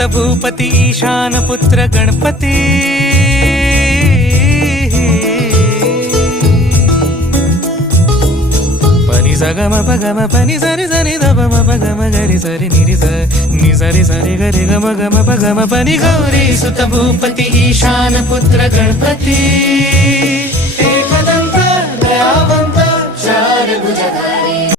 सुत भूपती ईशान पुत्र गणपती पनी सा ग म प ग म पनी सा रे सा रे ध प म प ग म ग रे सा रे नि रे सा नि सा रे ग रे ग म प ग म पनी गौरी सुत भूपती ईशान पुत्र गणपती एकदंत दयावंत चार भुजधारी